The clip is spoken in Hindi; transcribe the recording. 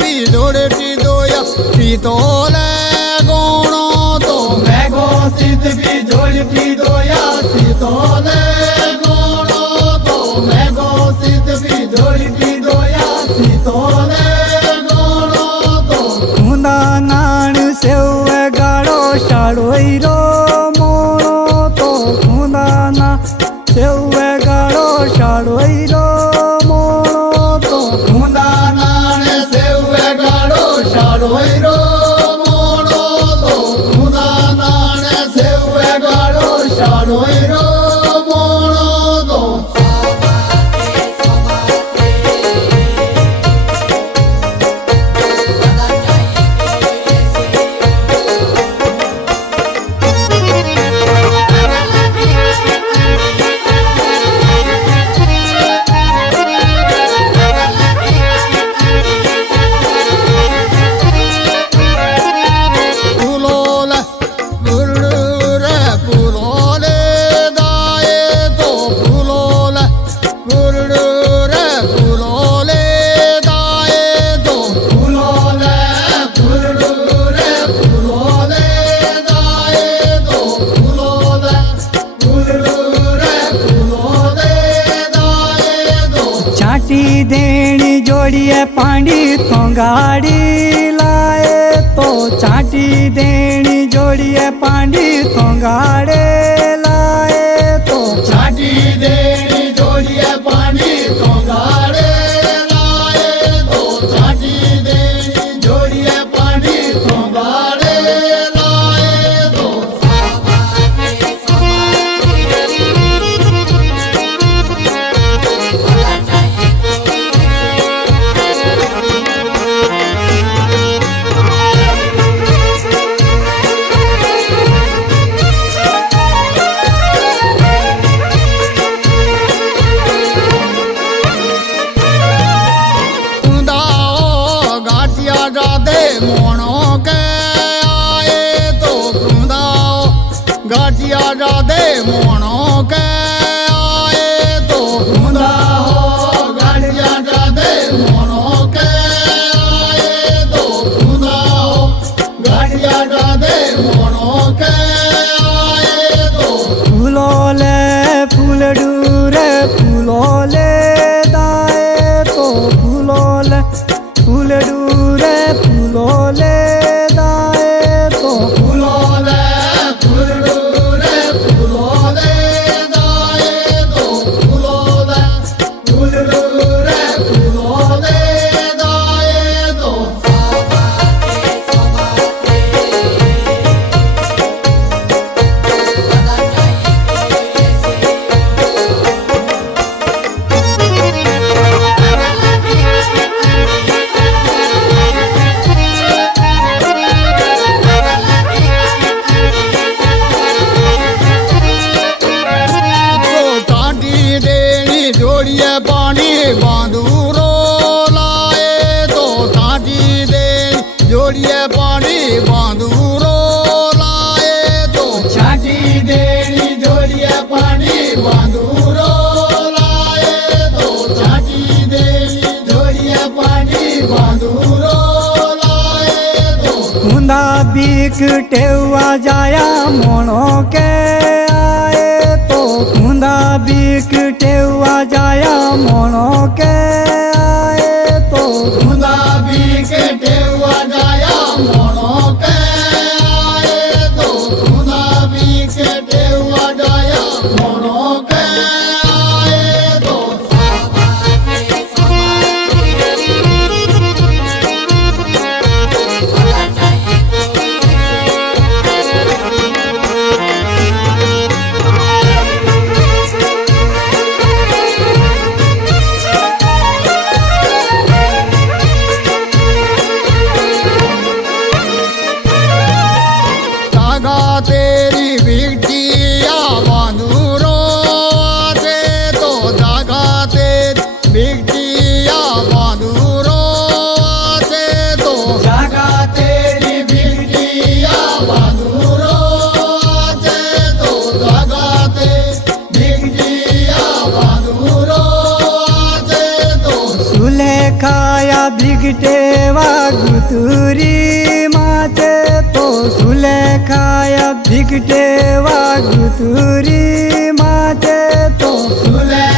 भी जोड़ती दोया सीतोले गोणो तो मैगो सिद्ध भी जोड़ती दोया सीतोले गोणो तो मैगो सिद्ध भी जोड़ती दोया सीतोले गोणो तो खुदा नाण सेव गाड़ो शाड़ोई रो मोणो तो खुदा ना सेव गाड़ो शाड़ोई रो मोणो तो खुदा नाण सेव गाड़ो शाड़ोई रो मोणो तो खुदा नाण सेव गाड़ो शाड़ोई रो मोणो तो फूलोले गुरुरे फूलोले दाए तो फूलोले गुरुरे फूलोले दाए तो फूलोले फुलडुरे फूलोले दाए तो फूलोले फुलडुरे फूलोले दाए तो छाटी देणी जोड़िए पांडी तो गाड़ी लाए तो छाटी देणी जोड़िए पांडी तो गाड़े लाए तो छाटी देनी जोड़िए पानी तो गाड़े लाए तो छाटी देनी जोड़िए पानी तो गाड़े लाए तो कुंदाओ गाटिया जादे मोणो के आए तो कुंदाओ गाटिया जादे मोणो के आए तो खुदा हो गाड़िया जादे मोनो के आए तो खुदा हो गाड़िया जादे मोनो के आए तो फूलोले फूलडूरे फूलोले दाए तो फूलोले फूलडूरे फूलोले दाए तो फूलोले फुलडुरे फूलोले दाए तो फूलोले फुलडुरे फूलोले दाए तो तो काटी देनी जोड़िए पानी बांधूरो लाए तो काटी देनी जोड़िए पानी बांधूरो लाए तो छाटी देनी जोड़िए पानी बांधूरो लाए तो छाटी देनी जोड़िए पानी बांधूरो लाए तो खुदा बीक टेवा जाया मोणो के आए तो खुदा बीक टेवा जाया मोणो के आए तो खुदा भी के टेवा जाया मोनो के आए तो खुदा भी के टेवा जाया मोनो के आए तो સુલેખાયા ભીગટેવા ગુતુરી માચે તો સુલેખાયા ભીગટેવા ગુતુરી માચે તો સુલે